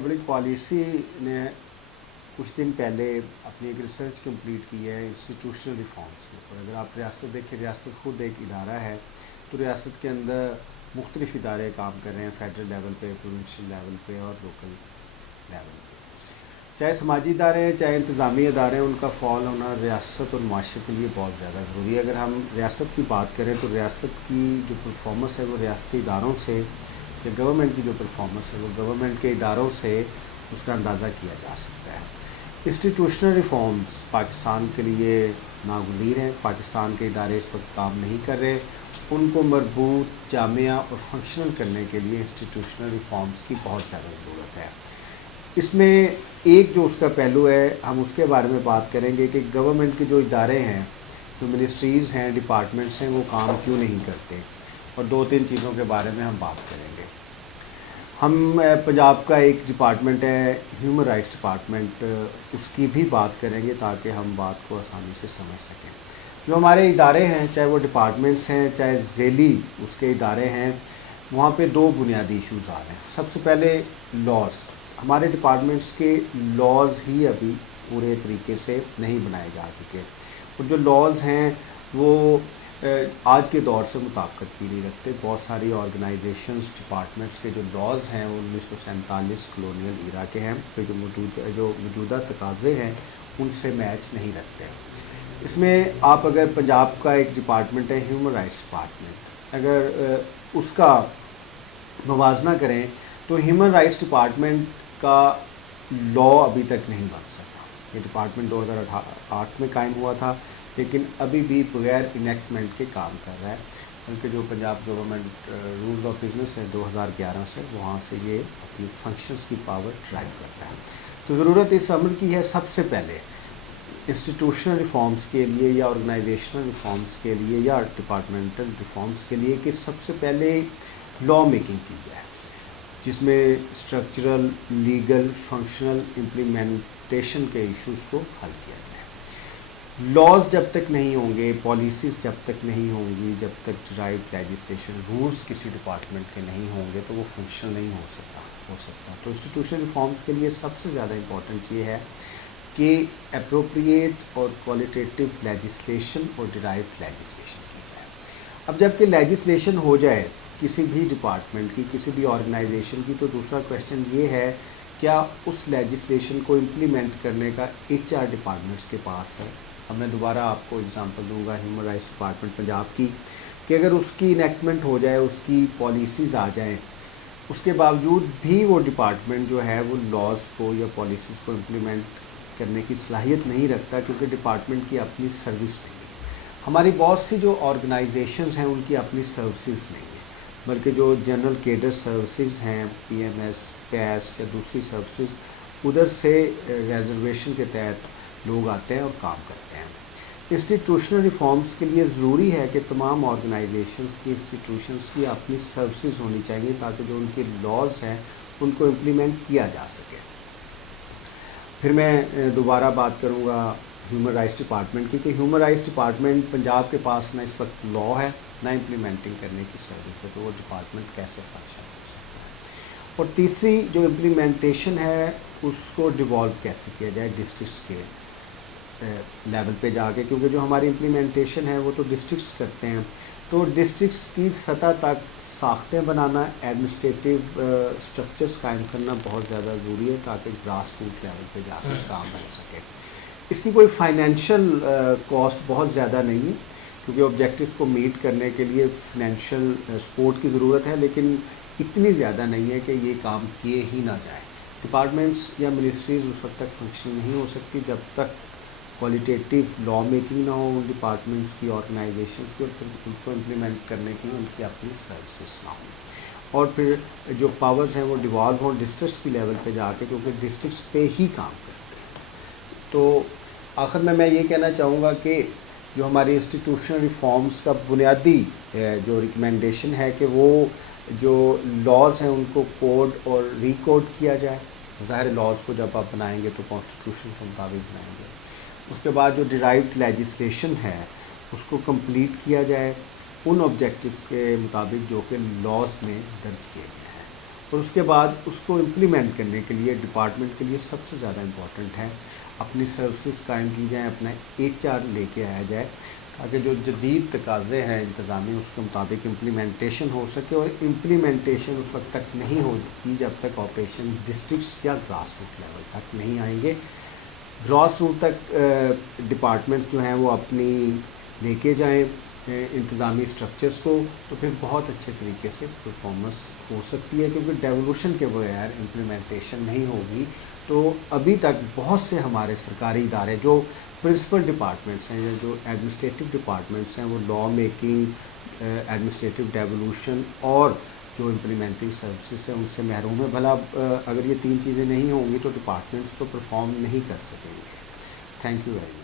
Public policy ने कुछ दिन पहले अपनी एक रिसर्च कंप्लीट की है इंस्टीट्यूशनल रिफॉर्म्स के ऊपर। अगर आप रियासत देखें, रियासत खुद एक इदारा है, तो रियासत के अंदर मुख्तलिफ इदारे काम कर रहे हैं, फेडरल लेवल पे, प्रोविंशियल लेवल पे और लोकल लेवल पे। चाहे समाजी इदारे हैं, चाहे इंतज़ामी इदारे हैं, उनका फॉल होना रियासत और माशरे के लिए बहुत ज़्यादा ज़रूरी है। अगर हम रियासत की बात करें तो रियासत की जो परफॉर्मेंस है वो रियासती इदारों से, या गवर्नमेंट की जो परफॉर्मेंस है वो गवर्नमेंट के इदारों से उसका अंदाज़ा किया जा सकता है। इंस्टीट्यूशनल रिफॉर्म्स पाकिस्तान के लिए नागुज़ीर हैं। पाकिस्तान के इदारे इस वक्त काम नहीं कर रहे, उनको मरबूत, जामिया और फंक्शनल करने के लिए इंस्टीट्यूशनल रिफॉर्म्स की बहुत ज़्यादा ज़रूरत है। इसमें एक जो उसका पहलू है, हम उसके बारे में बात करेंगे कि गवर्नमेंट के जो इदारे हैं, जो मिनिस्ट्रीज़ हैं, डिपार्टमेंट्स हैं, वो काम क्यों नहीं करते, और दो तीन चीज़ों के बारे में हम बात करेंगे। हम पंजाब का एक डिपार्टमेंट है ह्यूमन राइट्स डिपार्टमेंट, उसकी भी बात करेंगे ताकि हम बात को आसानी से समझ सकें। जो हमारे इदारे हैं, चाहे वो डिपार्टमेंट्स हैं, चाहे ज़ेली उसके इदारे हैं, वहाँ पे दो बुनियादी इश्यूज़ आ रहे हैं। सबसे पहले लॉज़। हमारे डिपार्टमेंट्स के लॉज़ ही अभी पूरे तरीके से नहीं बनाए जा चुके, और जो लॉज़ हैं वो आज के दौर से मुताबिकत भी नहीं रखते। बहुत सारी ऑर्गेनाइजेशंस, डिपार्टमेंट्स के जो लॉज़ हैं वो 1947 कॉलोनियल ईरा के हैं, तो जो मौजूदा तकाज़े हैं उनसे मैच नहीं रखते। इसमें आप अगर पंजाब का एक डिपार्टमेंट है ह्यूमन राइट्स डिपार्टमेंट, अगर उसका मुवाजना करें तो ह्यूमन राइट्स डिपार्टमेंट का लॉ अभी तक नहीं बन सका। ये डिपार्टमेंट 2008 में कायम हुआ था, लेकिन अभी भी बगैर इनेक्टमेंट के काम कर रहा है, क्योंकि जो Punjab government rules of business है 2011 से, वहाँ से ये अपनी फंक्शंस की पावर ड्राइव करता है। तो ज़रूरत इस अमल की है सबसे पहले इंस्टीट्यूशनल रिफॉर्म्स के लिए, या ऑर्गेनाइजेशनल रिफॉर्म्स के लिए, या डिपार्टमेंटल रिफॉर्म्स के लिए, कि सबसे पहले लॉ मेकिंग की जाए, जिसमें स्ट्रक्चरल, लीगल, फंक्शनल इम्प्लीमेंटेशन के इश्यूज़ को हल किया जाए। लॉज जब तक नहीं होंगे, पॉलिसीज़ जब तक नहीं होंगी, जब तक ड्राइव लेजिस्लेशन रूल्स किसी डिपार्टमेंट के नहीं होंगे, तो वो फंक्शनल नहीं हो सकता। तो इंस्टीट्यूशनल रिफॉर्म्स के लिए सबसे ज़्यादा इम्पॉर्टेंट ये है कि एप्रोप्रिएट और क्वालिटेटिव लेजिस्लेशन और डिराइव लेजिस्लेशन की जाए। अब जबकि लेजिस्लेशन हो जाए किसी भी डिपार्टमेंट की, किसी भी ऑर्गेनाइजेशन की, तो दूसरा क्वेश्चन ये है, क्या उस लेजिस्लेशन को इम्प्लीमेंट करने का HR डिपार्टमेंट्स के पास है। अब मैं दोबारा आपको एग्जांपल दूंगा ह्यूमन राइट्स डिपार्टमेंट पंजाब की, कि अगर उसकी इनेक्टमेंट हो जाए, उसकी पॉलिसीज़ आ जाएं, उसके बावजूद भी वो डिपार्टमेंट जो है वो लॉज को या पॉलिसीज़ को इम्प्लीमेंट करने की सलाहियत नहीं रखता, क्योंकि डिपार्टमेंट की अपनी सर्विस नहीं है। हमारी बहुत सी जो ऑर्गेनाइजेशंस हैं उनकी अपनी सर्विसेज नहीं है, बल्कि जो जनरल केडर सर्विसेज हैं, PMS, कैश या दूसरी सर्विसेज, उधर से रिजर्वेशन के तहत लोग आते हैं और काम करते हैं। इंस्टीट्यूशनल रिफॉर्म्स के लिए ज़रूरी है कि तमाम ऑर्गेनाइजेशंस की, इंस्टीट्यूशंस की अपनी सर्विसेज होनी चाहिए, ताकि जो उनके लॉज हैं उनको इम्प्लीमेंट किया जा सके। फिर मैं दोबारा बात करूँगा ह्यूमन राइट्स डिपार्टमेंट की, कि ह्यूमन राइट्स डिपार्टमेंट पंजाब के पास ना इस वक्त लॉ है, ना इम्प्लीमेंटिंग करने की सर्विस है, तो वो डिपार्टमेंट कैसे फंक्शन कर सकता है। और तीसरी जो इम्प्लीमेंटेशन है उसको डिवॉल्व कैसे किया जाए डिस्ट्रिक्ट्स के लेवल पे जाके, क्योंकि जो हमारी इम्प्लीमेंटेशन है वो तो डिस्ट्रिक्ट्स करते हैं, तो डिस्ट्रिक्ट्स की सतह तक साख्तें बनाना, एडमिनिस्ट्रेटिव स्ट्रक्चर्स कायम करना बहुत ज़्यादा ज़रूरी है, ताकि ग्रास रूट लेवल पे जाकर काम बन सके। इसकी कोई फाइनेंशियल कॉस्ट बहुत ज़्यादा नहीं है, क्योंकि ऑब्जेक्टिव्स को मीट करने के लिए फाइनेंशियल सपोर्ट की ज़रूरत है, लेकिन इतनी ज़्यादा नहीं है कि ये काम किए ही ना जाए। डिपार्टमेंट्स या मिनिस्ट्रीज़ उस वक्त तक फंक्शन नहीं हो सकती जब तक क्वालिटेटिव लॉ मेकिंग ना हो उन डिपार्टमेंट्स की, ऑर्गेनाइजेशन की, और फिर उनको इम्प्लीमेंट करने की उनकी अपनी सर्विसेज ना हो, और फिर जो पावर्स हैं वो डिवॉल्व हों डिस्ट्रिक्ट्स की लेवल पे जाके, क्योंकि डिस्ट्रिक्ट्स पे ही काम करते हैं। तो आखिर में मैं ये कहना चाहूँगा कि जो हमारी इंस्टीट्यूशनल रिफॉर्म्स का बुनियादी जो रिकमेंडेशन है कि वो जो लॉज हैं उनको कोड और रिकोड किया जाए। ज़ाहिर लॉज को जब आप बनाएंगे तो कॉन्स्टिट्यूशन के मुताबिक बनाएंगे। उसके बाद जो डिराइव्ड लेजिस्लेशन है उसको कंप्लीट किया जाए उन ऑब्जेक्टिव के मुताबिक जो कि लॉज में दर्ज किए गए हैं। اور اس کے بعد اس کو امپلیمنٹ کرنے کے لیے ڈپارٹمنٹ کے لیے سب سے زیادہ امپورٹنٹ ہے اپنی سروسز قائم کی جائیں، اپنا HR لے کے آیا جائے تاکہ جو جدید تقاضے ہیں انتظامی اس کے مطابق امپلیمنٹیشن ہو سکے، اور امپلیمنٹیشن اس وقت تک نہیں ہوتی جب تک آپریشن ڈسٹرکٹس یا گراس روٹ لیول تک نہیں آئیں گے۔ گراس روٹ تک ڈپارٹمنٹس جو ہیں وہ اپنی لے کے جائیں انتظامی اسٹرکچرز کو، تو پھر بہت اچھے طریقے سے پرفارمنس ہو سکتی ہے، کیونکہ ڈیولوشن کے بغیر امپلیمنٹیشن نہیں ہوگی۔ تو ابھی تک بہت سے ہمارے سرکاری ادارے جو پرنسپل ڈپارٹمنٹس ہیں یا جو ایڈمنسٹریٹو ڈپارٹمنٹس ہیں وہ لا میکنگ، ایڈمنسٹریٹو ڈیولوشن اور جو امپلیمنٹنگ سروسز ہیں ان سے محروم ہے۔ بھلا اگر یہ تین چیزیں نہیں ہوں گی تو ڈپارٹمنٹس تو پرفارم نہیں کر سکیں گے۔ Thank you very much.